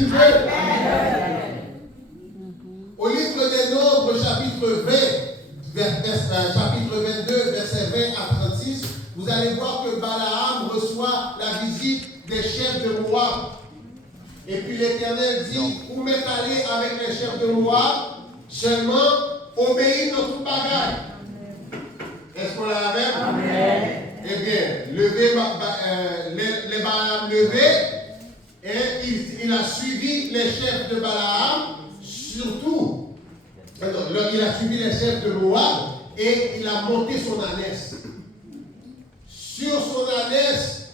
qu'il veut. Au livre des Nombres, chapitre 20, chapitre 22, verset 20 à 36, vous allez voir que Balaam reçoit la visite des chefs de Moab. Et puis l'Éternel dit, vous m'êtes allé avec les chefs de Moab, seulement obéis dans tout bagage. Est-ce qu'on l'a la même? Amen. Eh bien, les Balaam levé, et il a suivi les chefs de Balaam, surtout, il a suivi les chefs de Moab, et il a monté son ânesse. Sur son ânesse,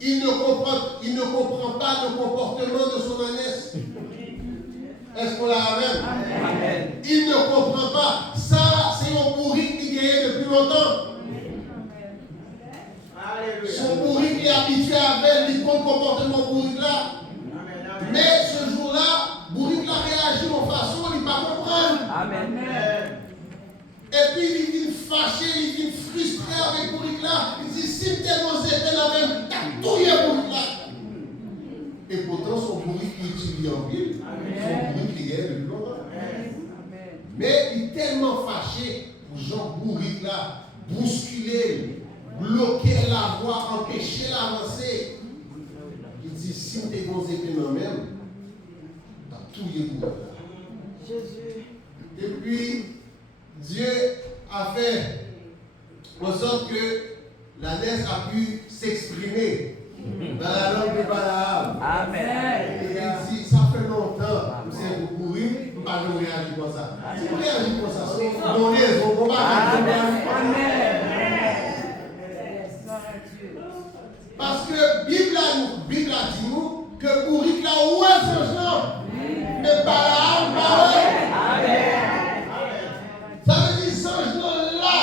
il ne comprend pas le comportement de son ânesse. Est-ce qu'on l'a même? Amen. Il ne comprend pas. Ça, c'est un bourrique qui gagne depuis longtemps. Son bourrique est habitué avec le comportement bourrique là. Mais ce jour-là, bourrique là réagit en façon, il ne va pas comprendre. Amen. Et puis il vient fâché, il vient frustré avec bourrique là. Il dit, si tellement c'était la même, t'as tout eu bourrique là. Et pourtant, son bourrique qui utilise en ville, son bourrique qui gagne depuis longtemps. Mais il est tellement fâché pour Jean bourrique là, bousculer, bloquer la voie, empêcher l'avancer. Il dit, si tu es dans les même, tu as tout eu bourrique là. Jésus. Et puis, Dieu a fait en sorte que l'ânesse a pu s'exprimer dans la langue de Balaam. Amen. Et il dit, ça fait longtemps que c'est vous courir, vous ne pouvez pas réagir comme ça. Si vous réagissez comme ça, c'est non raison, vous ne pouvez pas réagir. Amen. Parce que la Bible a dit nous que bourrique là où est ce genre? Mais Balaam, Amen. Ça veut dire ce genre-là,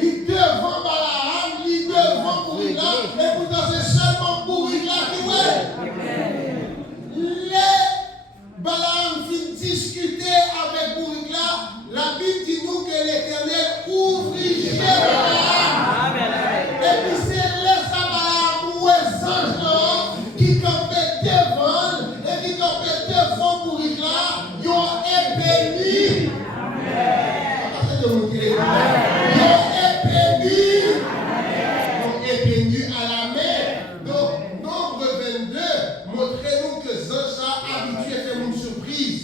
il devant Balaam, il devant bourrique là, et pourtant c'est seulement bourrique là qui ouais. Les Balaam fin discuter avec bourrique là, la Bible dit nous que l'Éternel ouvre les yeux Balaam. Et puis c'est là ça Balaam où est ange là qui campait devant et qui campait devant bourrique là, ils ont ébéni. Ils ont ébéni à la mer. Donc, Nombre 22, montrez-nous que Zancha habitué à faire une surprise.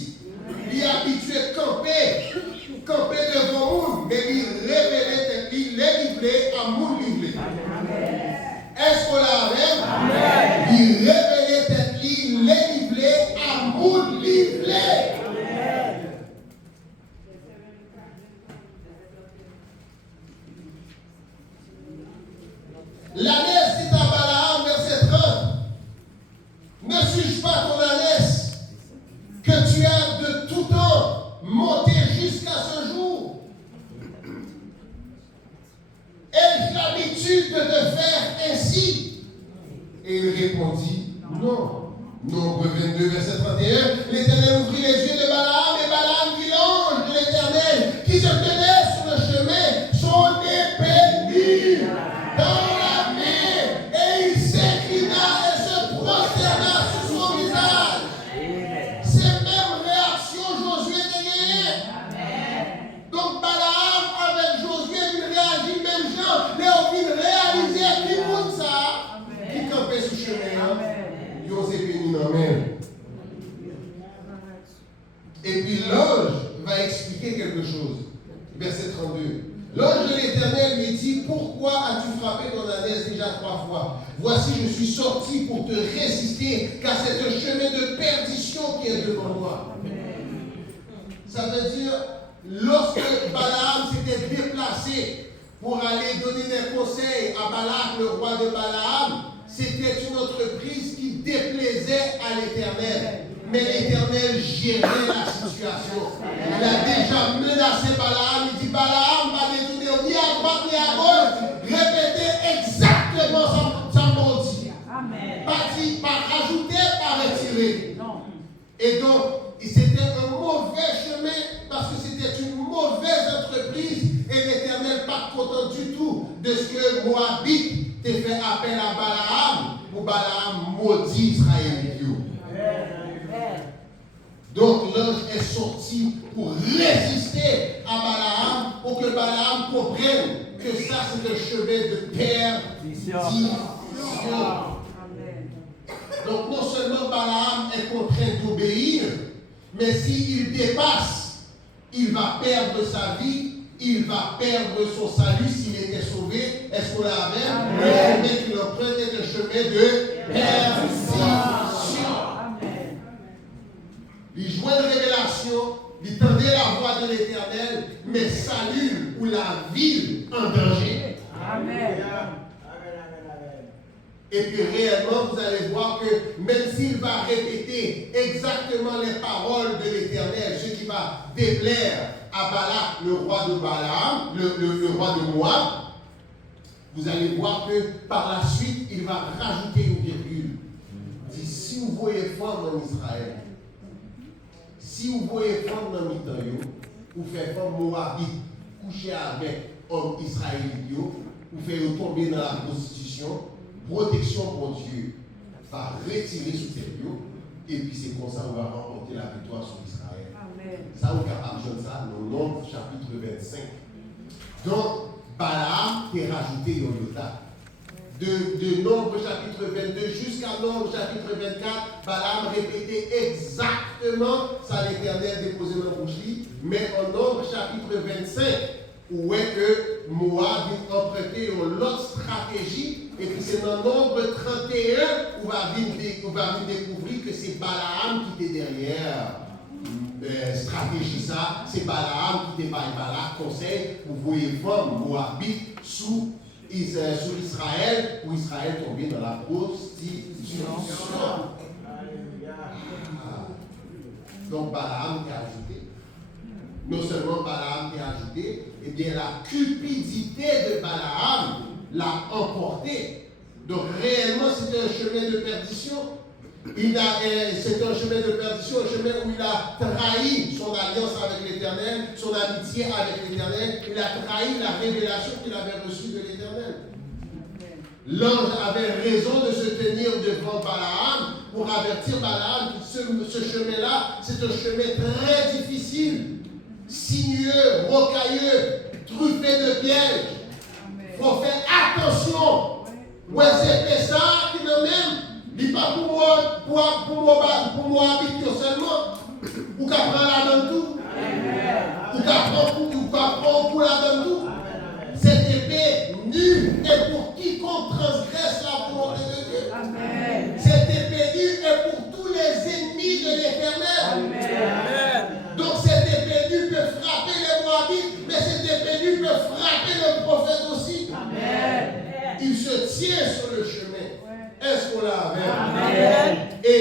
Il est habitué à camper devant nous, mais il révélait qu'il est livré à mon livré. Est-ce qu'on l'a même? Il révélait qu'il est livré à mon livré. L'ânesse dit à Balaam, verset 30, ne suis-je pas ton ânesse que tu as de tout temps monté jusqu'à ce jour? Ai-je l'habitude de te faire ainsi? Et il répondit, non. Nombre 22, verset 31, l'Éternel ouvrit les yeux de Balaam et Balaam vit l'ange de l'Éternel qui se tenait sur le chemin, son épée nue dans la main, et il s'inclina et se prosterna sur son visage. C'est même réaction Josué de gagné. Donc Balaam avec Josué, il réagit même gens, mais on vient réaliser qui monde ça, qui campait sur le chemin. Ils ont épée dans la main. Et puis l'ange va expliquer quelque chose. Verset 32. L'ange de l'Éternel lui dit, pourquoi as-tu frappé ton ânesse déjà 3 fois? Voici, je suis sorti pour te résister, car c'est un chemin de perdition qui est devant moi. Ça veut dire, lorsque Balaam s'était déplacé pour aller donner des conseils à Balak, le roi de Balaam, c'était une entreprise qui déplaisait à l'Éternel. Mais l'Éternel gérait la situation. Il a déjà menacé Balaam. Il dit, Balaam va détourner ni à droite ni à gauche. Répétez exactement sa maudit. Pas rajouter, pas retirer. Et donc, c'était un mauvais chemin parce que c'était une mauvaise entreprise. Et l'Éternel pas content du tout de ce que Moabite t'a fait appel à Balaam pour Balaam maudit Israël. Donc l'ange est sorti pour résister à Balaam, pour que Balaam comprenne que ça c'est un chemin de perdition. Donc non seulement Balaam est contraint d'obéir, mais s'il dépasse, il va perdre sa vie, il va perdre son salut s'il était sauvé. Est-ce qu'on l'a avec? Le chemin qu'il emprunte est un chemin de perdition. Il jouait une révélation, il tendait la voix de l'Éternel, mais salut ou la ville en danger. Amen. Et puis réellement, vous allez voir que même s'il va répéter exactement les paroles de l'Éternel, ce qui va déplaire à Balak, le roi de Balaam, le roi de Moab, vous allez voir que par la suite, il va rajouter une virgule. Il dit, si vous voyez femme en Israël, si vous voyez femme dans Mitayo, vous faites femme Moabite, coucher avec homme israélite, vous faites tomber dans la prostitution, protection pour Dieu va retirer sous terre, et puis c'est comme ça qu'on va remporter la victoire sur Israël. Amen. Ça, on est capable de jouer ça dans Nombres chapitre 25. Donc, Balaam est rajouté dans le tas. De Nombres chapitre 22 jusqu'à Nombres chapitre 24, Balaam répétait exactement ça l'Éternel déposé dans la bouche, mais en Nombres chapitre 25, où est que Moab a emprunté une autre stratégie, et puis c'est dans Nombre 31 où va venir découvrir que c'est Balaam qui était derrière stratégie ça, c'est Balaam qui était par Balak conseil pour voyer femme Moabite sous Israël, où Israël tombait dans la prostitution. Donc Balaam est ajouté. Non seulement Balaam est ajouté, eh bien la cupidité de Balaam l'a emporté. Donc réellement c'était un chemin de perdition. C'est un chemin de perdition, un chemin où il a trahi son alliance avec l'Éternel, son amitié avec l'Éternel. Il a trahi la révélation qu'il avait reçue de l'Éternel. L'ange avait raison de se tenir devant Balaam pour avertir Balaam que ce chemin-là, c'est un chemin très difficile, sinueux, rocailleux, truffé de pièges. Il faut faire attention. Ouais, c'est ça qui nous même. Il n'est pas pour moi habiter seulement. Ou qu'à prendre la donne tout. Ou qu'à prendre la donne tout. Cette épée nue est pour quiconque transgresse la volonté de Dieu. Amen. Cette épée nue est pour tous les ennemis de l'Éternel. Donc cette épée nue peut frapper les Moabites, mais cette épée nue peut frapper le prophète aussi. Amen. Il se tient sur le chemin. Est-ce qu'on l'a avec? Amen. Et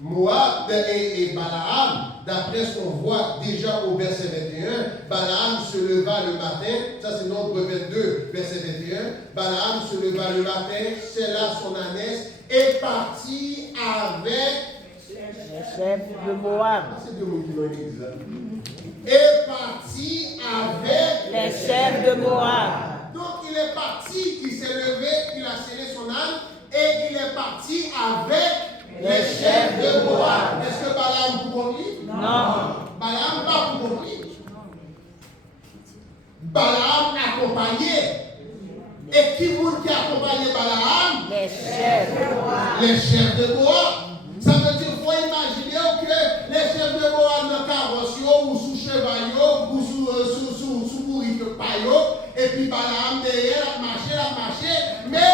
Moab et Balaam, d'après ce qu'on voit déjà au verset 21, Balaam se leva le matin, ça c'est Nombre 22, verset 21, Balaam se leva le matin, scella son ânesse et partit avec les chefs de Moab. C'est deux mots qui l'ont dit. Et partit avec les chefs de Moab. Donc il est parti, il s'est levé, il a scellé son âne. Et il est parti avec les chefs de Moab. Est-ce que Balaam vous compris? Non. Balaam pas vous compris. Balaam accompagnait. Et qui vous qui accompagnait Balaam? Les chefs de Moab. Les chefs de Moab. Ça veut dire qu'il faut imaginer que les chefs de Moab dans carrosse ou sous cheval ou sous bourrique paillot. Et puis Balaam derrière a marché. Mais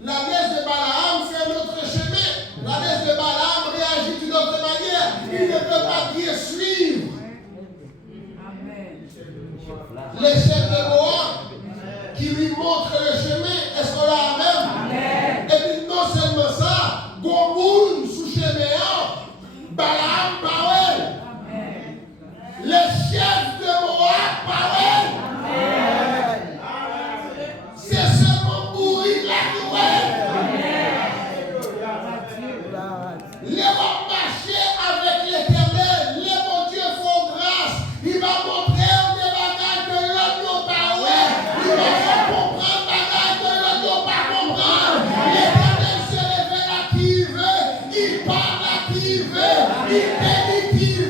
la messe de Balaam, c'est un autre chemin. La messe de Balaam réagit d'une autre manière. Il ne peut pas bien suivre. Les chefs de Moab qui lui montrent le chemin. Est-ce qu'on l'a même? Et puis non seulement ça, Gomoun sous chemin, Balaam Powell. Les chefs de Moab Powell. C'est seulement pour y les vont marcher avec l'Éternel. Les bons Dieu font grâce. Il va montrer des bagages que l'autre n'a pas ouais. Il va faire comprendre des bagages que l'autre n'a pas comprendre. L'Éternel se révèle à qui il veut. Il parle à qui il veut. Il bénit qui il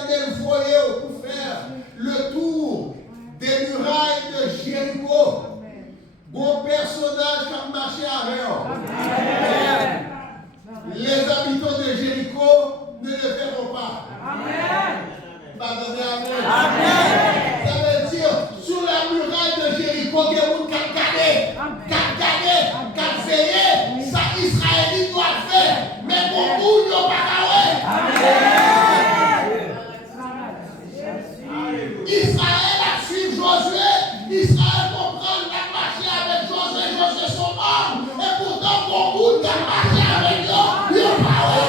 l'Éternel voyait pour faire le tour des murailles de Jéricho. Bon personnage qui a marché avec eux. Les habitants de Jéricho ne le verront pas. Amen. Amen. Ça veut dire, sur la muraille de Jéricho, il y a des gens qui ont gagné, ça Israélite doit faire. Mais pour nous, ils n'ont pas gagné. Israël a suivi Josué. Israël comprend qu'il a marché avec Josué. Josué son homme. Et pourtant, pour nous, qui a marché avec eux, ils n'ont pas gagné.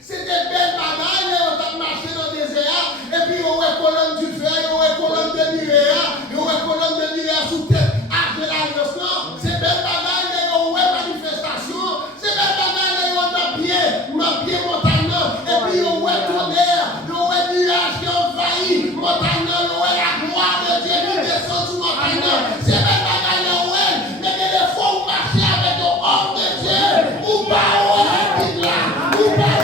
C'était belle bagaille, on a marché dans le désert, et puis on a colonne du feu, on a colonne de Miréa, on a colonne de Miréa sous tête, arche de l'alliance. C'est belle bagaille, on a manifestation, c'est belle bagaille, on a pied montagne, et puis on a tonnerre, on a nuage qui envahit montagne, on a la gloire de Dieu qui descend sur montagne. C'est belle bagaille, on a, mais des fois on marche avec l'homme de Dieu, ou pas, on est là, ou pas,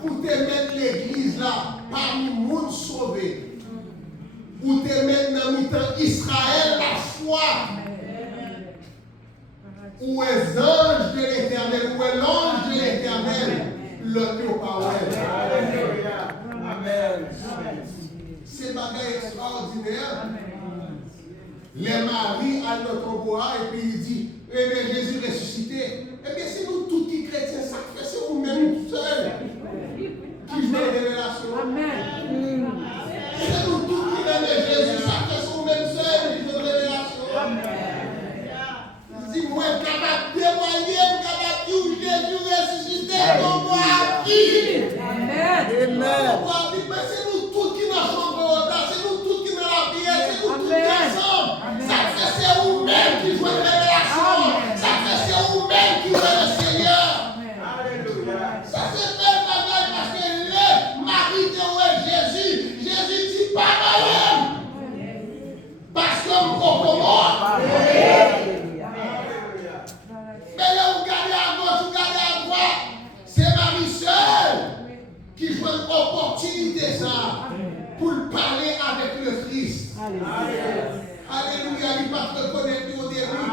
pour te mettre l'église là parmi le monde sauvé, pour te mettre dans le temps Israël la foi, où est l'ange de l'éternel, où est l'ange de l'éternel, le Amen. C'est bagage extraordinaire. Les maris à notre bois et puis il dit, eh bien Jésus ressuscité. Eh bien c'est nous tous qui chrétiens, ça fait c'est vous-même seuls qui jouent la révélation. Amen. C'est nous tous qui aimons Jésus, ça fait c'est vous-même seuls qui jouent la révélation. Si moi je suis capable de témoigner, je suis capable de dire Jésus ressuscité, on voit qui. Amen. Mais c'est nous tous qui dans la chambre, c'est nous tous qui dans la prière, c'est nous tous qui ensemble. Ça fait c'est vous-même qui jouez la révélation. Ça fait c'est vous-même qui jouez le Seigneur. Alléluia. Ça c'est belle bagaille parce que le mari de Jésus, Jésus dit pas moi-même. Parce que je comprends. Mais là, vous regardez à gauche, vous regardez à droite, c'est Marie seule qui joue une opportunité ça pour parler avec le Christ. Alléluia, il ne va pas reconnaître au début.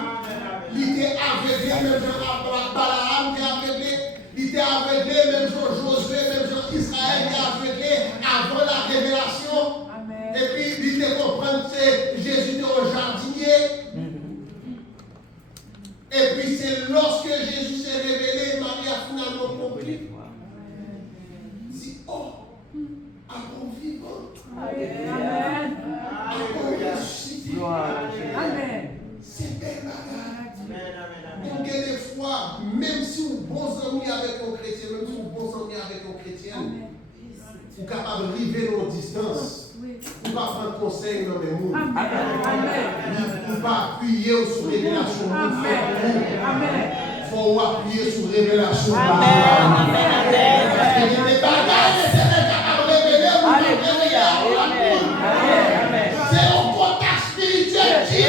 Il était aveuglé, même Jean Balaam qui est aveuglé. Il était aveuglé, même Jean Josué, même Jean Israël qui est aveuglé avant la révélation. Et puis il était comprendre que Jésus était au jardinier. Et puis c'est lorsque Jésus s'est révélé, Marie a finalement compris. Il dit, oh, à bon vivant. Amen. À bon ressuscité. Amen. C'est belle bagage. Donc des fois, même si vous bons amis avec un chrétien, même si vous bons amis avec un chrétien, vous êtes capable de arriver à distance. Vous ne pas prendre conseil dans les mots. Vous ne pas appuyer sur révélation. Il faut appuyer sur révélation. Parce que les bagages, c'est capable de révéler. C'est un contact spirituel qui est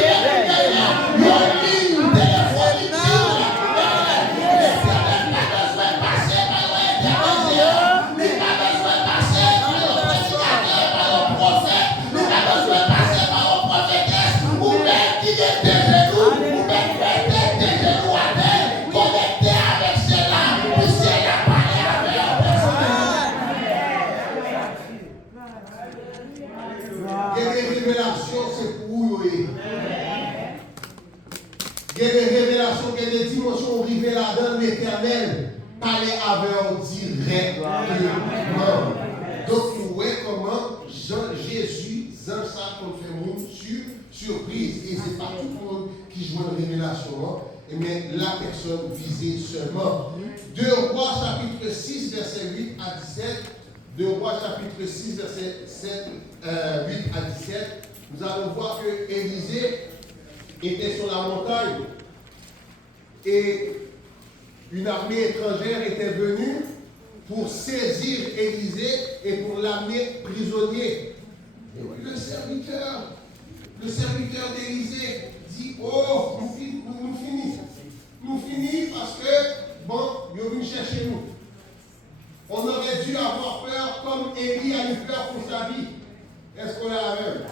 il y a des révélations, il y a des dimensions arrivées là-dedans, l'Éternel parlait avec eux directement. Donc, vous voyez comment Jésus, ça qu'on fait monde surprise. Et ce n'est pas tout le monde qui joue une révélation. mais la personne visée seulement. 2 Rois chapitre 6, verset 8 à 17. 2 Rois chapitre 6, verset 8 à 17. Nous allons voir que Élisée était sur la montagne et une armée étrangère était venue pour saisir Élisée et pour l'amener prisonnier. Et le serviteur d'Élisée dit, oh, nous finissons parce que, bon, ils sont venus chercher nous. On aurait dû avoir peur comme Élie a eu peur pour sa vie. Est-ce qu'on a la même?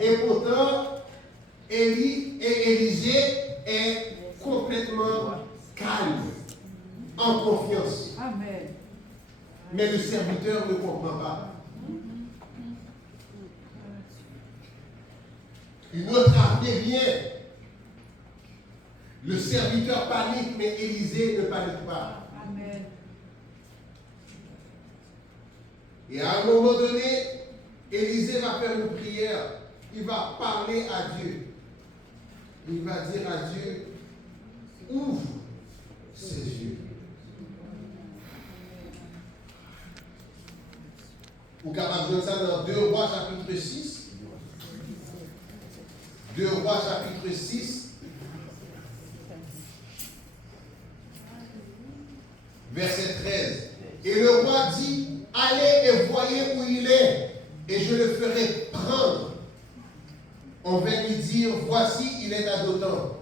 Et pourtant, Élisée est complètement calme, en confiance. Amen. Mais le serviteur ne comprend pas. Une autre armée vient. Le serviteur panique, mais Élisée ne panique pas. Amen. Et à un moment donné, Élisée va faire une prière. Il va parler à Dieu. Il va dire à Dieu, ouvre ses yeux. Vous capable de ça dans 2 Rois chapitre 6. 2 Rois chapitre 6. Verset 13. Et le roi dit, allez et voyez où il est, et je le ferai prendre. On vint lui dire, voici, il est à Dothan.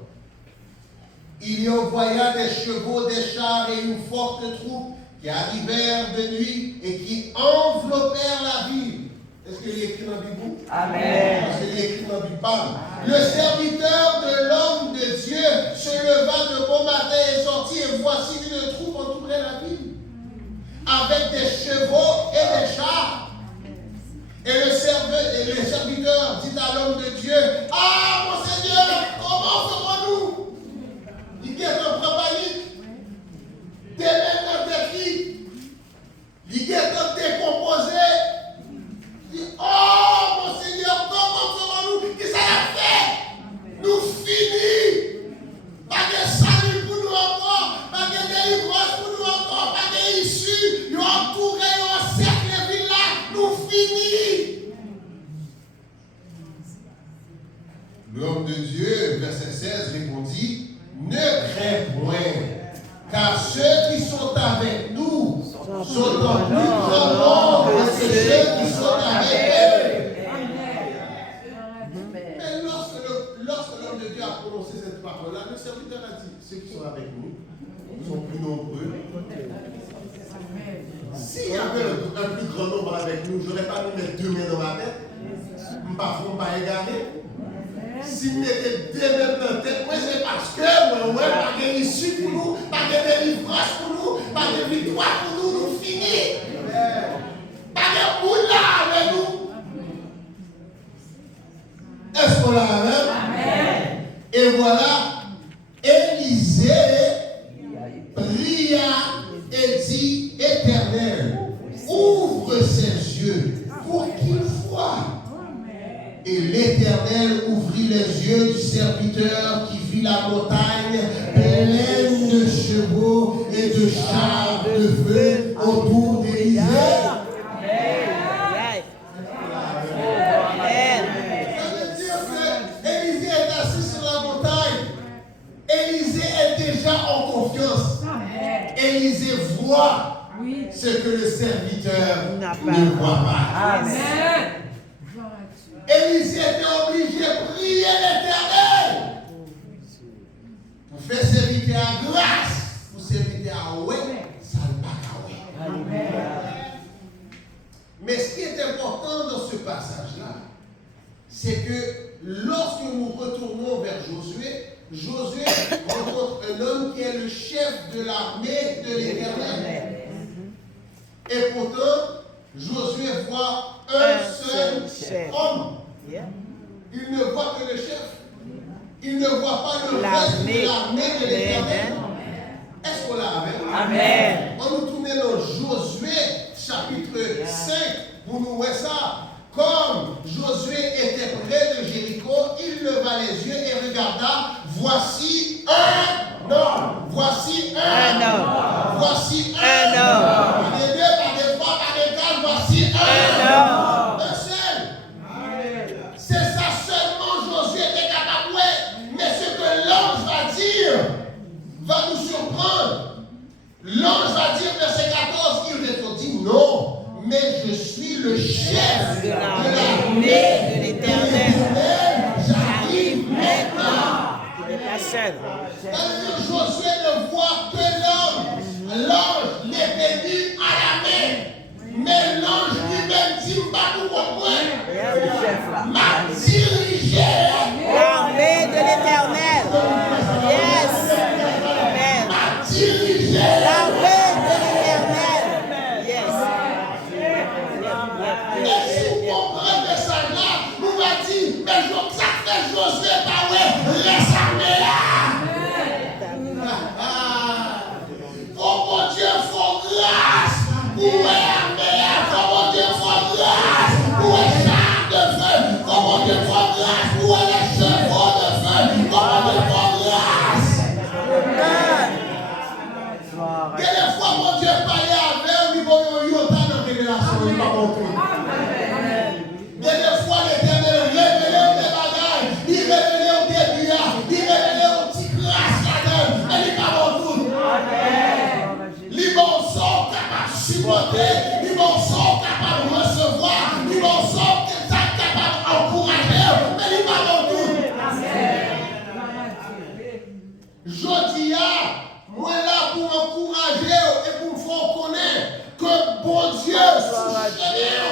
Il y envoya des chevaux, des chars et une forte troupe qui arrivèrent de nuit et qui enveloppèrent la ville. Est-ce qu'il est écrit dans la Bible? Amen. Est-ce qu'il est écrit dans la Bible? Le serviteur de l'homme de Dieu se leva de bon matin et sortit, et voici une troupe entourait la ville, avec des chevaux et des chars. Et le serviteur dit à l'homme de Dieu, ah mon Seigneur, comment ferons-nous? Il guette un panique, des mêmes dans des cris, il guette un décomposé. Il dit, oh mon Seigneur, comment ferons-nous? Qu'est-ce qu'il a fait? Nous finissons. Pas de salut pour nous encore, pas de délivrance pour nous encore, pas d'issue. Nous entourons, nous encerclons les villes là, nous finissons. L'homme de Dieu, verset 16, répondit, ne crains point, car ceux qui sont avec nous sont en plus grand nombre que ceux qui sont avec eux. Mais lorsque l'homme de Dieu a prononcé cette parole-là, le serviteur a dit, ceux qui sont avec nous sont plus nombreux. S'il y avait un plus grand nombre avec nous, je n'aurais pas mis mes 2 mains dans ma tête. Je ne pas égaré. Si vous mettez 2 mains dans la tête, moi c'est parce que moi, pas de issue pour nous, pas de délivrance pour nous, pas de victoire pour nous, nous finissons. Pas de boule là avec nous. Est-ce qu'on l'a même? Amen. Et voilà, Élisée pria et dit, Éternel, ouvre ses yeux pour qu'il voie. Et l'Éternel ouvrit les yeux du serviteur qui vit la montagne pleine de chevaux et de chars de feu autour d'Élisée. Ça veut dire que Élisée est assis sur la montagne. Élisée est déjà en confiance. Élisée voit ce que le serviteur ne voit pas. Amen. Élisée était obligé de prier l'Éternel pour faire servir à grâce, pour servir à ouais, ça ne pas à ouais. Mais ce qui est important dans ce passage-là, c'est que lorsque nous retournons vers Josué, Josué rencontre un homme qui est le chef de l'armée de l'Éternel. Et pourtant, Josué voit un seul homme. Il ne voit que le chef. Il ne voit pas le reste de l'armée de l'Éternel. Est-ce qu'on l'a avec? Amen. On nous tourne dans Josué chapitre 5 pour nous voir ça. Comme Josué était près de Jéricho, il leva les yeux et regarda. Voici un homme. Voici un homme. Voici un homme. Pas des deux, pas des trois, pas des quatre. Voici un homme. Un seul. C'est ça seulement Josué était capable. Mais ce que l'ange va dire va nous surprendre. L'ange va dire, verset 14, il répondit non, mais je suis le chef de l'armée de l'Éternel. J'arrive maintenant. Josué ne voit que l'ange n'est venu à la main, mais l'ange lui-même dit, m'a dirigé l'armée de l'Éternel. Yes. Amen. M'a dirigé l'armée de l'Éternel. Yes. Et si vous comprenez le message-là, vous va dire, mais ça fait Josué pas reste armé là. Oh mon Dieu, faut grâce. Où est armé là? Oh mon Dieu, faut grâce. Où est char de feu? Oh mon Dieu, faut grâce. Où est les chevaux de feu? Oh mon Dieu, faut grâce. Et des fois, mon Dieu parlait avec lui, bon, il y a autant de révélations, il m'a montré. Et des fois, l'Éternel révélait des bagages, il révélait au début, il révélait aux petites grâces là-dedans, mais il m'a montré. Les bons sont capables de supporter, les bons sont capables de recevoir, les bons sont capables d'encourager, mais il m'a montré. Je dis moi là pour encourager et pour me faire connaître que bon Dieu soutient,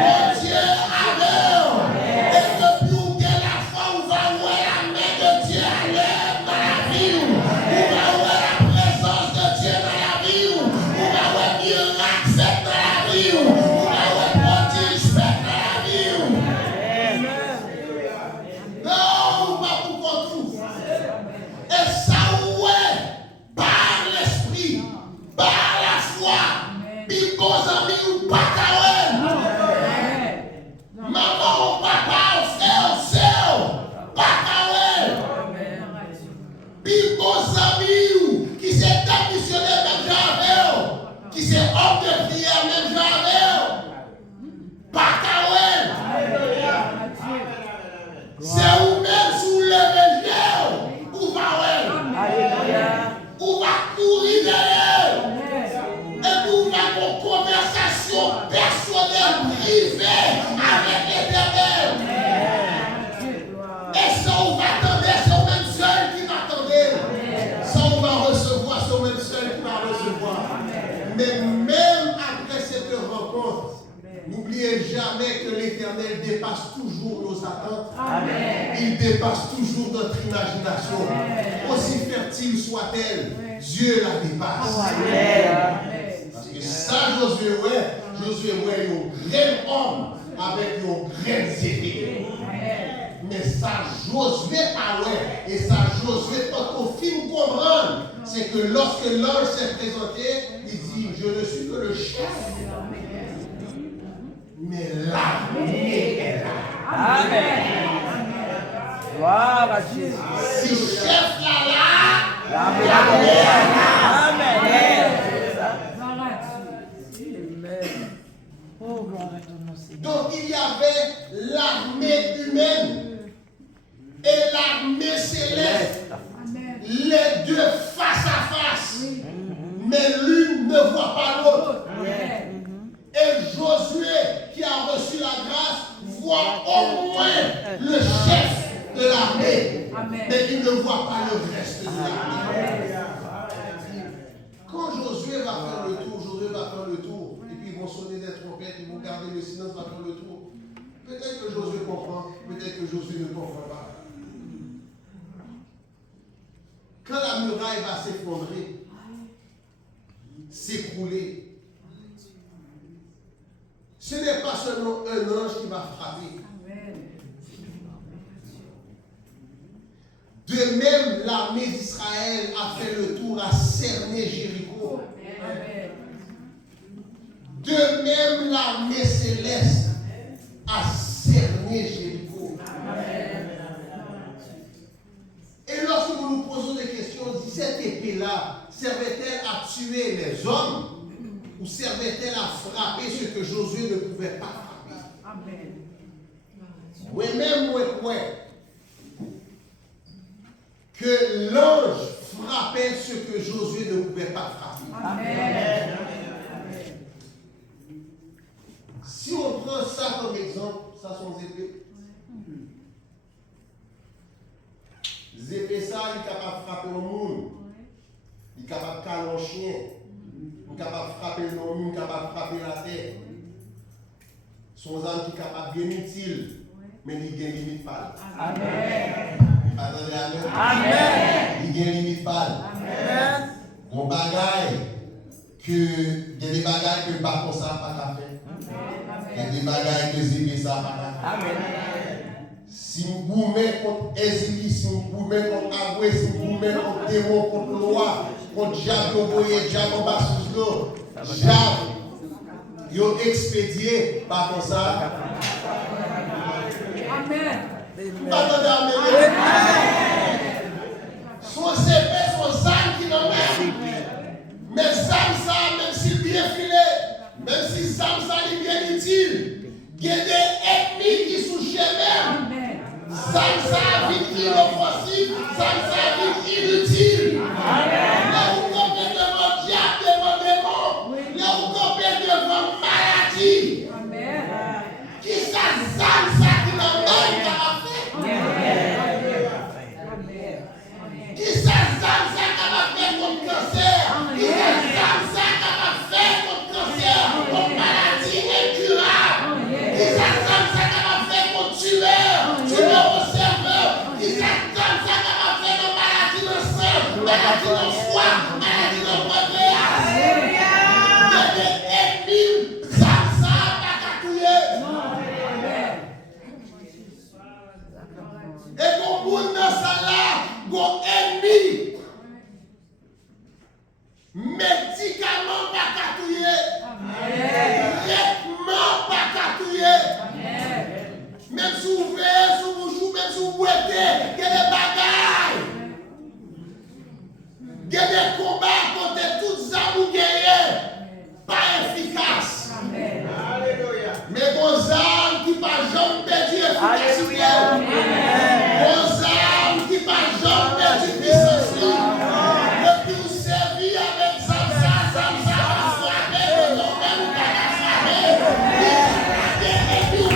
bon Dieu adore, et que plus que la foi, on va voir la main de Dieu à l'œuvre dans la vie, on va voir la présence de Dieu dans la vie, on va voir miracle fait dans la vie, on va voir prodige fait dans la vie. Non, pas pour qu'on trouve. Et ça, par l'esprit, par la foi, puis bons amis ou pas maman ou papa ou frère ou sœur, pas puis bons amis ou qui s'est missionné même genre qui s'est homme de prière même genre pas c'est vous-même sous le légère ou pas ou va courir derrière et vous va une conversation personnelle privée avec l'Éternel. Et ça on va attendre, c'est au même seul qui va attendre. Ça on va recevoir, c'est au même seul qui va recevoir. Mais même après cette rencontre, n'oubliez jamais que l'Éternel dépasse toujours nos attentes. Amen. Il dépasse toujours notre imagination. Amen. Aussi fertile soit-elle, Dieu la dépasse. Amen. Parce que ça, Josué est un grand homme avec un grand épée. Mais ça, Josué pas ouais. Et ça, Josué, quand on finit comprendre, c'est que lorsque l'ange s'est présenté, il dit, je ne suis que le chef. Mais l'armée est là. Amen. Gloire à Jésus. Si chef là, l'armée est là. Amen. Oh, gloire à ton nom, Seigneur. Donc il y avait l'armée humaine et l'armée céleste. Amen. Les deux face à face. Oui. Mais l'une ne voit pas l'autre. Et Josué, qui a reçu la grâce, voit au moins le chef de l'armée. Mais il ne voit pas le reste de l'armée. Quand Josué va faire le tour, et puis ils vont sonner des trompettes, ils vont garder le silence, va faire le tour. Peut-être que Josué comprend, peut-être que Josué ne comprend pas. Quand la muraille va s'effondrer, s'écrouler, ce n'est pas seulement un ange qui va frapper. De même, l'armée d'Israël a fait le tour à cerner Jéricho. De même, l'armée céleste a cerné Jéricho. Et lorsque vous nous posez cette épée-là servait-elle à tuer les hommes ou servait-elle à frapper ce que Josué ne pouvait pas frapper? Amen. Moi-même, moi, que l'ange frappait ce que Josué ne pouvait pas frapper. Amen. Si on prend ça comme exemple, ça sont les épées. Les épées, ça, il est capable de frapper le monde. Il est capable de caler un chien. Il est capable de frapper le monde, il est capable de frapper la terre. Son âme qui est capable bien utile, mais il y a une limite pâle. Amen. Attendez, amen. Amen. Il y a une limite pâle. Amen. Bon bagaille que il y a des bagailles que pas comme ça pas faire. Il y a des bagailles que zébé ça pas faire. Amen. Si vous mettez contre Ézéchiel, si vous mettez contre Aboué, si vous mettez contre démon, contre loi, contre diable, vous voyez diable en bas sous l'eau, diable, vous expédié par comme ça. Amen. Attendez, amen. Son épée, son âme qui n'en met. Mais âme ça, même si bien filé, même si âme ça est bien utile, il y a des ennemis qui sont chez même. Âme ça vite inoffensif, âme ça vite inutile. Là où on peut devant diable, devant démon, là où on peut devant maladie. Qui ça, âme ça qui n'en met capable faire? Qui ça, âme ça capable faire contre cancer? Qui ça, âme ça capable faire contre cancer, contre maladie incurable? Qui ça, âme ça capable faire contre tumeur au cerveau? Qui ça, âme ça capable faire dans maladie dans le sang, maladie dans le foie, maladie dans le pancréas? Il y a des ennemis, âme ça pas catouiller. Et qu'on boule dans ça là, qu'on ennemi. Médicaments pas catouiller. Traitement pas catouiller. Même si vous veillez, si vous jouez, même si vous boitez, il y a des bagailles. Il y a des combats contre toutes les armes ou guerriers. Pas efficaces. Mais vos armes qui pas jamais perdu efficacité. Vos armes qui pas jamais perdu puissance. Et puis vous servez avec ça, frapper, vous tombez, vous pas frapper. Et puis vous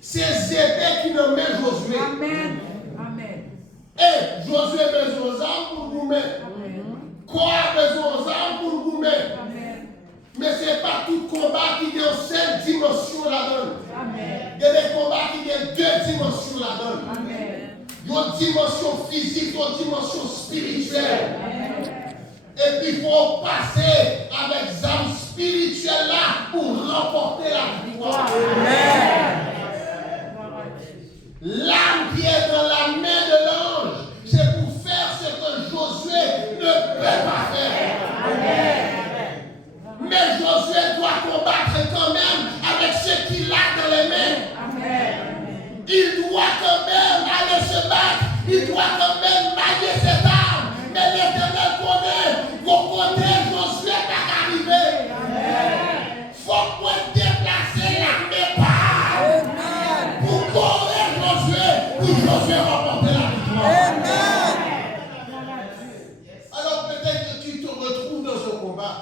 ces épées qui n'ont même Josué. Amen. Amen. Et Josué a besoin aux armes pour vous mettre. Quoi a besoin aux armes pour vous mettre. Mais ce n'est pas tout combat qui a une seule dimension là-dedans. Il y a des combats qui ont deux dimensions là-dedans. Il y a une dimension physique, une dimension spirituelle. Et puis il faut passer avec les armes spirituelles là pour remporter la victoire. L'âme qui est dans la main de l'ange, c'est pour faire ce que Josué ne peut pas faire. Mais Josué doit combattre quand même avec ce qu'il a dans les mains. Il doit quand même aller se battre. Il doit quand même manier cette arme. Mais l'Éternel connaît, vos côtés, Josué pas arrivé. Faut qu'on déplacer l'armée par pour courir Josué, pour Josué remporter la victoire. Alors peut-être que tu te retrouves dans ce combat.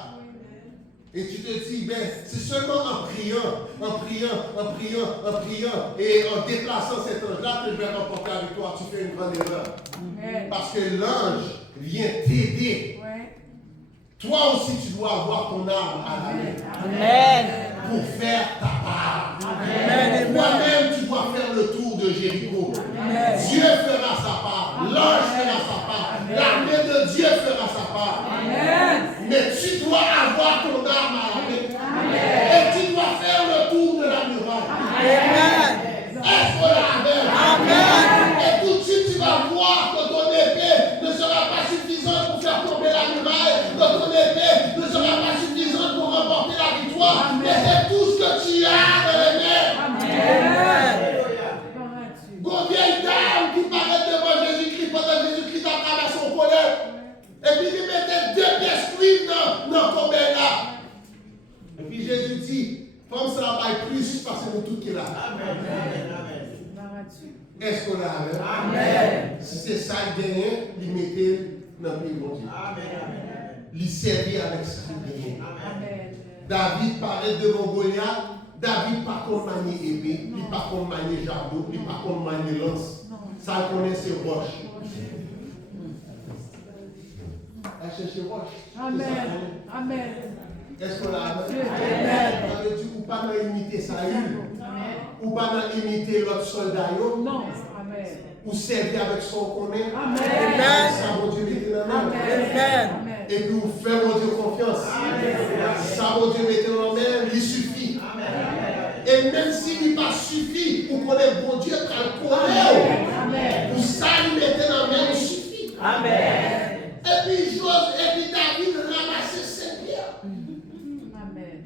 Et tu te dis, ben, c'est seulement en priant, et en déplaçant cet ange-là que je vais remporter la victoire. Tu fais une grande erreur. Parce que l'ange vient t'aider. Toi aussi, tu dois avoir ton arme à la main pour faire ta part. Toi-même, tu dois faire le tour de Jéricho. Dieu fera sa part. L'ange fera sa part. L'armée de Dieu fera sa part. Mais tu dois avoir avoir ton arme à la main. Et tu dois faire le tour de la muraille. Est-ce qu'on l'avait? Et tout de suite, tu vas voir que ton épée ne sera pas suffisante pour faire tomber la muraille, que ton épée ne sera pas suffisante pour remporter la victoire. Mais c'est tout ce que tu as dans les mains. Une vieille dame qui paraît devant Jésus-Christ pendant que Jésus-Christ a traversé son colère. Et puis il mettait 2 pièces cuivres dans le colère là. Et puis Jésus dit, comme ça va plus parce que nous tout qui est là. Est-ce qu'on l'a avec? Amen. Si c'est ça qu'il gagne, il mettait dans le pays de Dieu. Il servit avec ce qu'il gagne. David parlait devant Goliath. David par contre manier épée, il par contre manier javelot, il par contre manier lance. Ça connaît ses roches. Elle cherche roches. Amen. Est-ce qu'on l'a avec? Ou pas imiter Saül, ou pas imiter l'autre soldat. Non. Amen. Ou servir avec son connaît. Amen. Ça, mon Dieu, mettez la main. Amen. Et puis vous faites, mon Dieu, confiance. Ça, mon Dieu, mettez la main, il suffit. Et même s'il n'est pas suffi, vous connaissez bon Dieu quand le connaît. Vous ça, il mettez la main, il suffit. Amen. Et puis David ramassait ses pierres. Amen.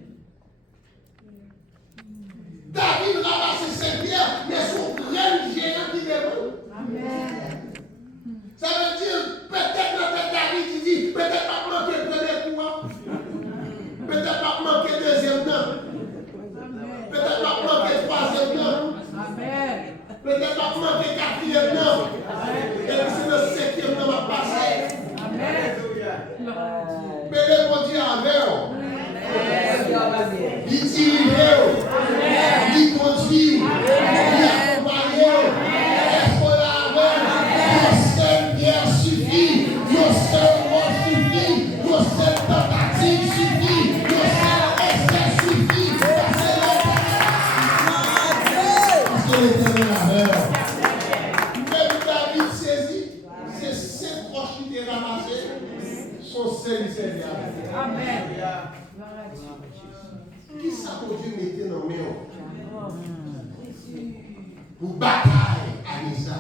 David ramassait ses pierres, mais son grand géant qui devant. Amen. Ça veut dire, peut-être dans David, il dit, peut-être pas manquer le premier coup, peut-être pas manquer le deuxième temps, peut-être pas manquer le troisième temps, peut-être pas manquer le quatrième temps, et puis c'est le cinquième temps va passer. Mais le bon Dieu avait, il dirige, il conduit, il accompagne. Est-ce qu'on l'avait? Nos seules pierres suffit, nos seules roches suffit, nos seules tentatives suffit, nos seuls essais suffit. Parce que l'Éternel avait. Même David saisit, ces 5 roches qui étaient ramassées sont celles qui servent. Amen. Qui ça que Dieu mettait dans mes mains? Pour bataille à Nisa.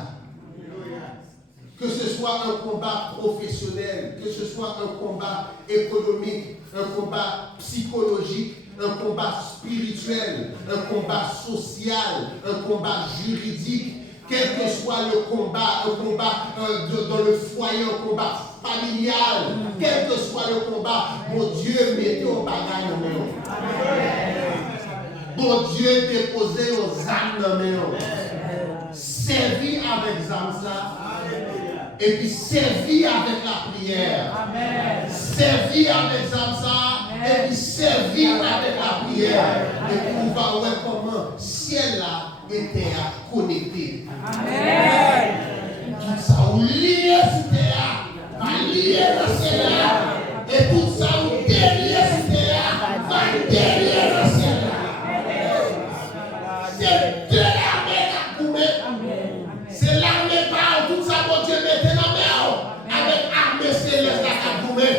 Que ce soit un combat professionnel, que ce soit un combat économique, un combat psychologique, un combat spirituel, un combat social, un combat juridique, quel que soit le combat, un combat dans le foyer, un combat familial, quel que soit le combat, mon Dieu mettez au bagage dans mes mains. Bon Dieu déposez aux âmes dans mes mains. Servis avec Zamsa. Et puis servis avec la prière. Servis avec Zamsa. Et puis servis avec la prière. Et puis on va voir comment ciel là et terre connectés. Amen. Ça ou lié sur terre, va lié dans ciel là. Et tout ça ou délié sur terre, va délier dans ciel là. C'est de l'armée qui a coupé. C'est l'armée par tout ça, mon Dieu, mettez la main avec l'armée céleste qui a coupé.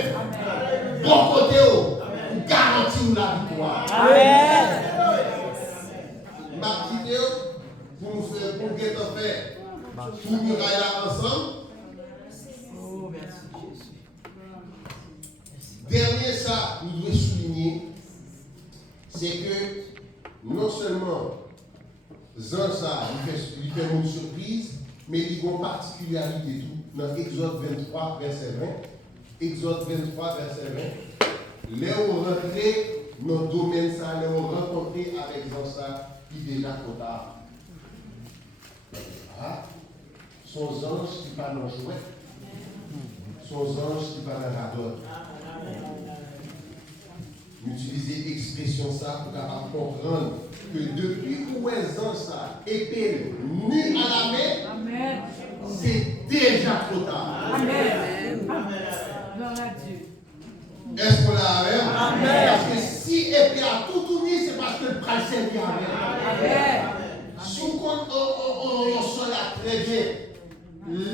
Bon côté, pour garantir la victoire. Amen. Ma petite vidéo, pour nous faire, pour que nous faire tout muraille là ensemble. Oh, merci Jésus. Dernier ça, nous devons souligner, c'est que non seulement Zan ça, il fait une surprise, mais il y a une particularité tout. Dans Exode 23, verset 20, Exode 23, verset 20, les ont rentré dans le domaine ça, les ont rencontré avec Zan ça, qui déjà trop tard. Ah, son ange qui parle en jouet, son ange qui parle en radon. Utiliser l'expression ça pour capable comprendre que depuis où est ange ça, épée nue à la main, c'est déjà trop tard. Amen. Gloire à Dieu. Est-ce qu'on l'a avec? Amen. Parce que si épée a tout tourné, c'est parce que le prince est bien avec. Amen. Sous compte, on soldat très bien.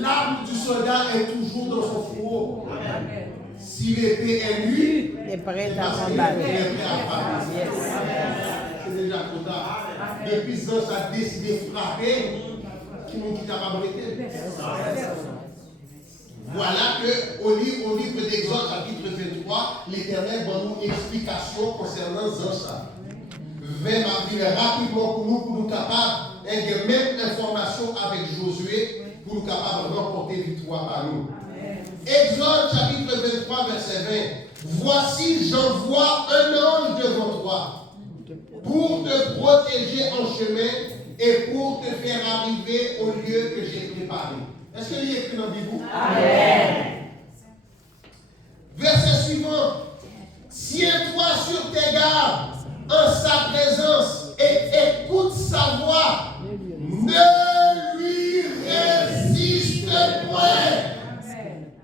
L'âme du soldat est toujours dans son fourreau. Amen. S'il était élu, Il est prêt parce à qu'il combattre. est prêt à combattre. C'est déjà trop tard. Depuis ça, ça a décidé de frapper. Qui nous dit capable d'arrêter? Voilà que au livre d'Exode, chapitre 23, l'Éternel donne nous une explication concernant ça. 20 avril rapidement pour nous capables de même information avec Josué pour nous capables de remporter victoire par nous. Exode chapitre 23 verset 20. Voici j'envoie un ange devant toi pour te protéger en chemin et pour te faire arriver au lieu que j'ai préparé. Est-ce que l'il est écrit dans le Bible? Amen. Verset suivant. Tiens-toi sur tes gardes en sa présence et écoute sa voix. Ne lui résiste point,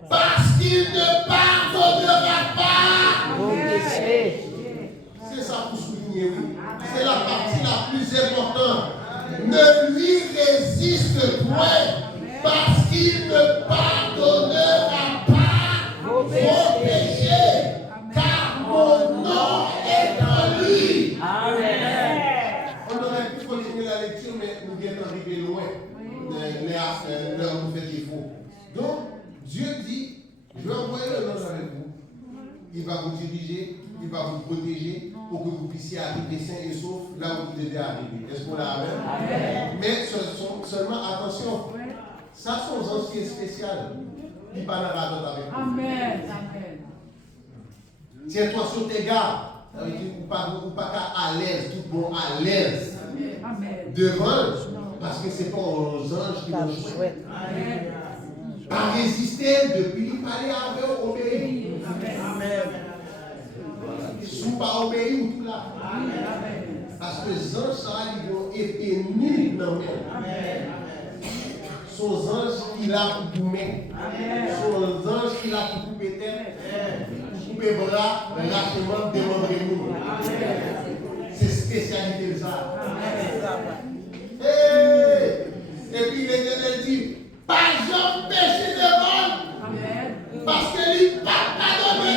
parce qu'il ne pardonnera pas. C'est ça pour souligner, oui. C'est la partie la plus importante. Ne lui résiste point, parce qu'il ne pardonnera pas vos péchés, car mon nom est en lui. Amen. On aurait pu continuer la lecture, mais nous viens d'arriver loin. L'heure nous fait défaut. Donc, Dieu dit, je vais envoyer le ange avec vous. Il va vous diriger, il va vous protéger pour que vous puissiez arriver sains et saufs là où vous devez arriver. Est-ce qu'on l'a? Amen? Mais seulement attention, ça sont des anciens spécial. Il parlera d'autres avec vous. Amen. Tiens-toi sur tes gardes. Ça veut dire ou pas à l'aise, tout bon à l'aise. Devant, parce que ce n'est pas aux anges qui nous choisissent. Pas résister depuis qu'il fallait avoir obéi. Amen. Sous pas obéi ou tout là. Parce que les anges, ça, ils vont être nus dans le monde. Son ange, il a pour couper. Son ange, il a pour couper tête. Pour couper bras, lâchement, demandez-nous. C'est spécialité de ça. Et puis l'Éternel dit, pas jamais péché devant, parce que lui pas pardonné.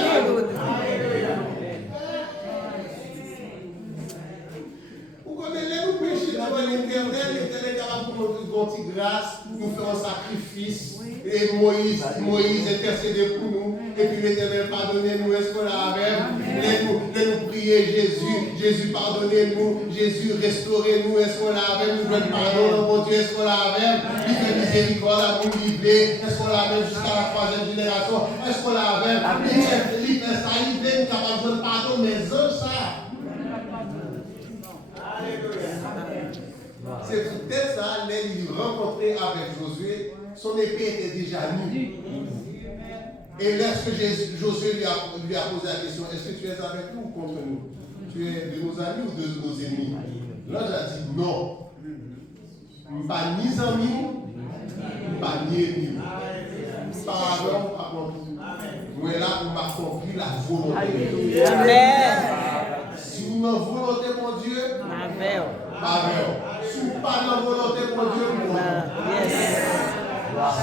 Vous connaissez, nous péchons devant l'Éternel est capable de nous montrer une grâce, nous faire un sacrifice. Et Moïse intercédait pour nous. Et puis l'Éternel pardonnez-nous, est-ce qu'on l'a avec? Nous prier Jésus pardonnez-nous, Jésus restaurez-nous, est-ce qu'on l'a avec? Nous devons pardon, mon Dieu, est-ce qu'on l'a avec? Il fait miséricorde à nous livrer, est-ce qu'on l'a avec jusqu'à la troisième génération? Est-ce qu'on l'a avec? Il fait ça, il fait, nous avons besoin de pardon, mais ça. C'est peut-être ça, il rencontrait avec Josué, son épée était déjà nue. Et lorsque Josué lui a posé la question, est-ce que tu es avec nous ou contre nous? Tu es de nos amis ou de nos ennemis? L'ange a dit non. Pas ni amis, pas ni ennemis. Pardon, pas contre nous. Nous sommes là pour accomplir la volonté. Amen. Si nous avons volonté, mon Dieu, Amen. Si vous n'avez pas de volonté, mon Dieu,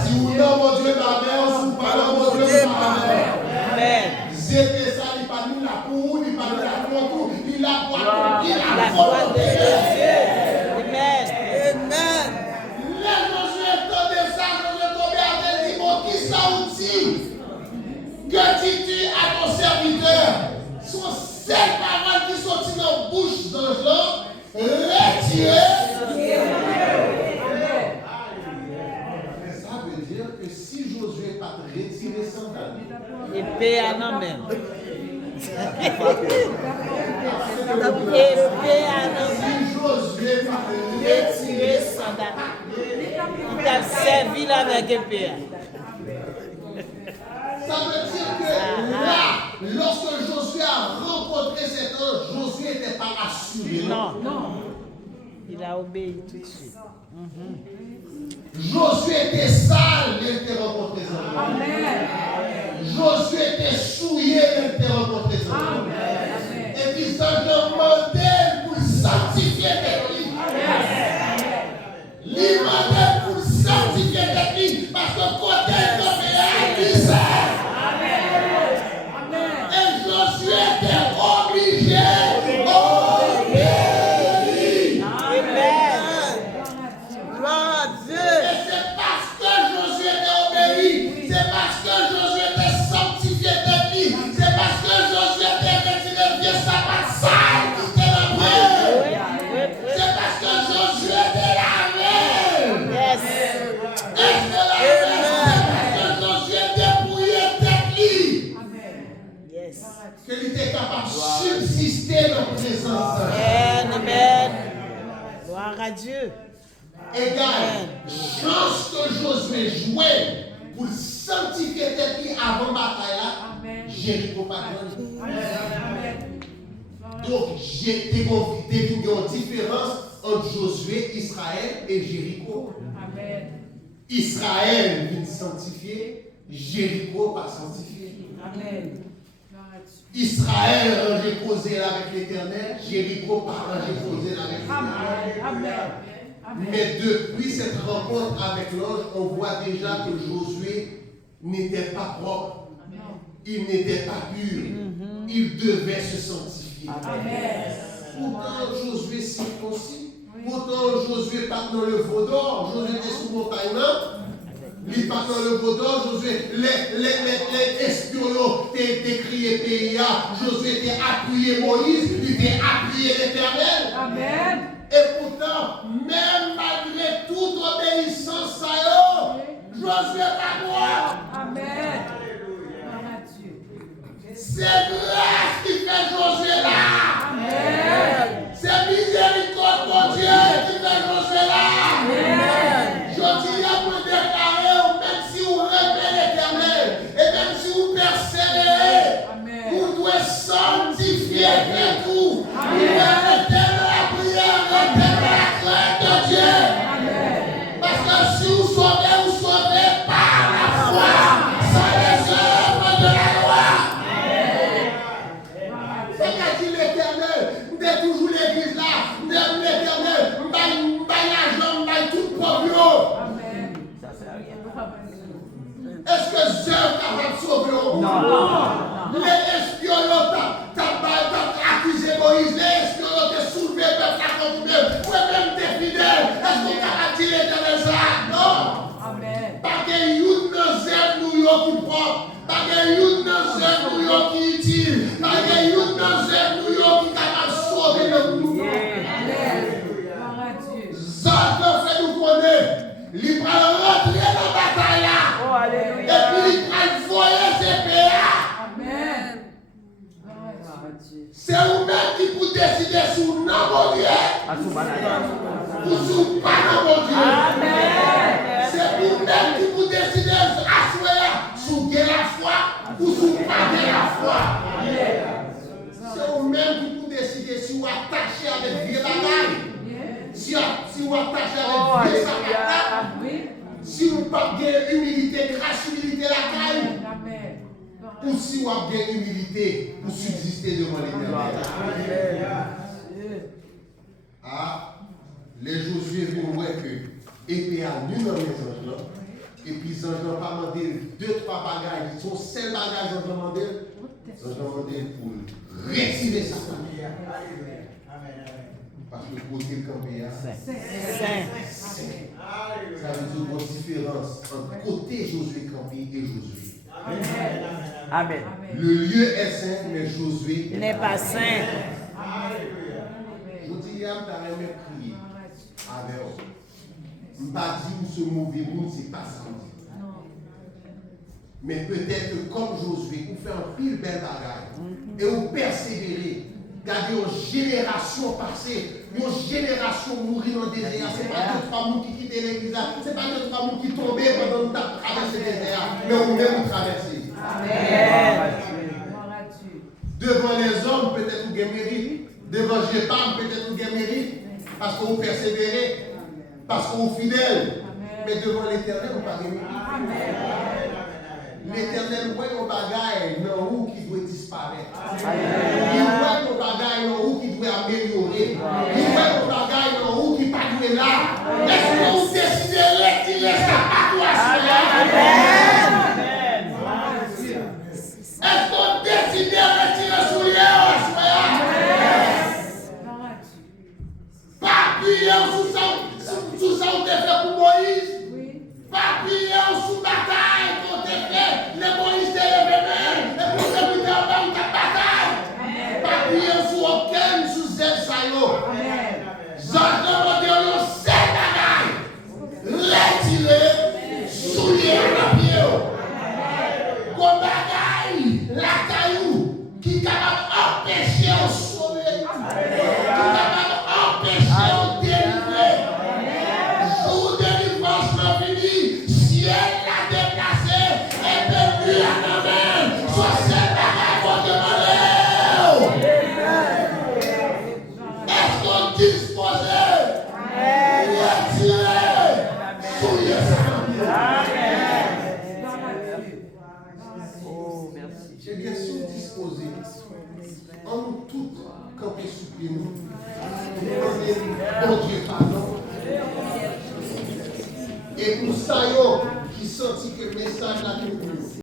si vous n'avez mon Dieu, ma mère, si vous n'avez pas mon Dieu, ma mère. Amen. C'était ça, il n'a pas nous la cour, il n'a pas nous la cour, il a accompli la volonté de Dieu. Amen. Amen. Les Josué entendent ça, Josué tombé avec dit, bon, qui ça ou dit? Que dis-tu à ton serviteur? Sont ces paroles qui sont dans la bouche d'un genre, retirez. Ça veut dire que si Josué n'a pas retiré son âme, il paie à nous même. Si Josué n'a pas retiré son âme, il a servi là avec épée. Ça veut dire que là, lorsque Josué a rencontré cet ange, Josué n'était pas assuré. Non. Il a obéi tout de suite. Josué était sale, il était rencontré cet ange. Amen. Josué était souillé, il était rencontré cet ange. Et puis ça demandait pour sanctifier tes vies. Il demandait pour sanctifier tes vies. Parce que côté de il sert. en présence. Amen. Amen. Gloire à Dieu. Égal, chance que Josué jouait pour sanctifier tête avant bataille là, Jéricho pas gagné. Donc, j'ai une différence entre Josué, Israël et Jéricho. Israël vient sanctifier, Jéricho pas sanctifié. Israël rangeait causer avec l'Éternel, Jéricho pas rangeait causer avec l'Éternel. Mais depuis cette rencontre avec l'ange, on voit déjà que Josué n'était pas propre. Il n'était pas pur. Il devait se sanctifier. Pourtant, Josué circoncis. Pourtant, Josué part dans le veau d'or. Josué était sous montagne. Il part dans le veau d'or. Josué, les espions t'ont crié PIA. Josué t'a appuyé Moïse. Il t'a appuyé l'Éternel. Amen. Et pourtant, même malgré toute obéissance à eux, Josué pas droit. Amen. C'est grâce qui fait Josué là. Amen. C'est miséricorde de Dieu qui fait Josué là. Amen. Je dis à vous déclarer, même si vous rêvez l'Éternel, et même si vous persévérez, vous devez sanctifier tout. Vous devez arrêter la prière, arrêter la crainte de Dieu. Parce que si vous sauvez par la foi, sans les œuvres de la loi. C'est qu'a dit l'Éternel, nous sommes toujours l'église là, nous sommes l'Éternel, nous sommes l'argent, nous sommes tout propre. Amen. Est-ce que Dieu t'a sauvé? Non. Les espions t'ont accusé Moïse, les espions t'ont soulevé peuple à contre vous même des fidèles. Est-ce qu'on t'a dit l'Éternel ça? Non. Amen. Pas que you ne zèle nous qui propre, pas que you ne zèle nous qui utile, pas que you ne zèle nous qui capable de sauver notre nous. Amen. Gloire à Dieu. Ça te fait nous connaître. Il va rentrer dans la bataille là. Oh, alléluia. Et puis il va voyer ses PA. Amen. Gloire à Dieu. C'est vous-même qui vous décidez sur non mon Dieu. Ou sur pas non mon Dieu. Amen. C'est vous-même qui vous décidez à sur la foi ou sur pas la foi. C'est vous-même qui vous décidez si vous attachez avec vieux bagages. Si vous attachez avec vieux saccades. Oui. Si vous pas bien humilité, grâce humilité la caille. Amen. Ou si vous avez bien humilité pour subsister devant l'Éternel. Ah, les Josué vont voir que épée à nu dans les anges là. Et puis les anges n'ont pas demandé 2-3 bagages. Ils sont 5 bagages qu'ils ont demandé. Ils ont demandé pour retirer sa famille. Parce que côté campé, ça veut dire une différence entre côté Josué campé et Josué. Amen. Le lieu est saint, mais Josué n'est pas saint. Je dis, à ta aimé prier avec eux. Je ne pas dire que ce mauvais monde, ce n'est pas ça. Mais peut-être que comme Josué, vous faites un pile bel bagage et vous persévérez. Regardez une génération passée, une génération mourir dans le désert. Ce n'est pas deux, trois gens qui quittent l'église, ce n'est pas deux, trois gens qui tombaient pendant que nous avons traversé le désert, mais vous-même vous traversez. Amen. Devant les hommes, peut-être vous avez mérite. Devant Jépam, peut-être vous avez mérite. Parce que vous persévérez. Parce que vous êtes fidèles. Mais devant l'Éternel, vous n'avez pas de mérite. L'Éternel voit nos bagailles dans où qui doit disparaître. Il voit nos bagailles dans où qui doit améliorer. Il voit nos bagailles dans où qui ne doit là. Est-ce que vous décidez de retirer ça à toi? Est-ce qu'on décide de retirer sous les pas appuyer sous ça on t'a fait pour Moïse. Pas appuyer sous bataille qu'on t'a fait. Les Moïse t'es levé même. Et pour que vous t'en ta bataille. Pas appuyer sous aucun sous zèle ça yo. J'en demande 7 bagailles. Retirer sous les pieds. Comme bagaille, la caillou qui est capable d'empêcher un sauver. camper sous pied nous. Bon Dieu, pardon. Et pour ça, qui sentit que le message là,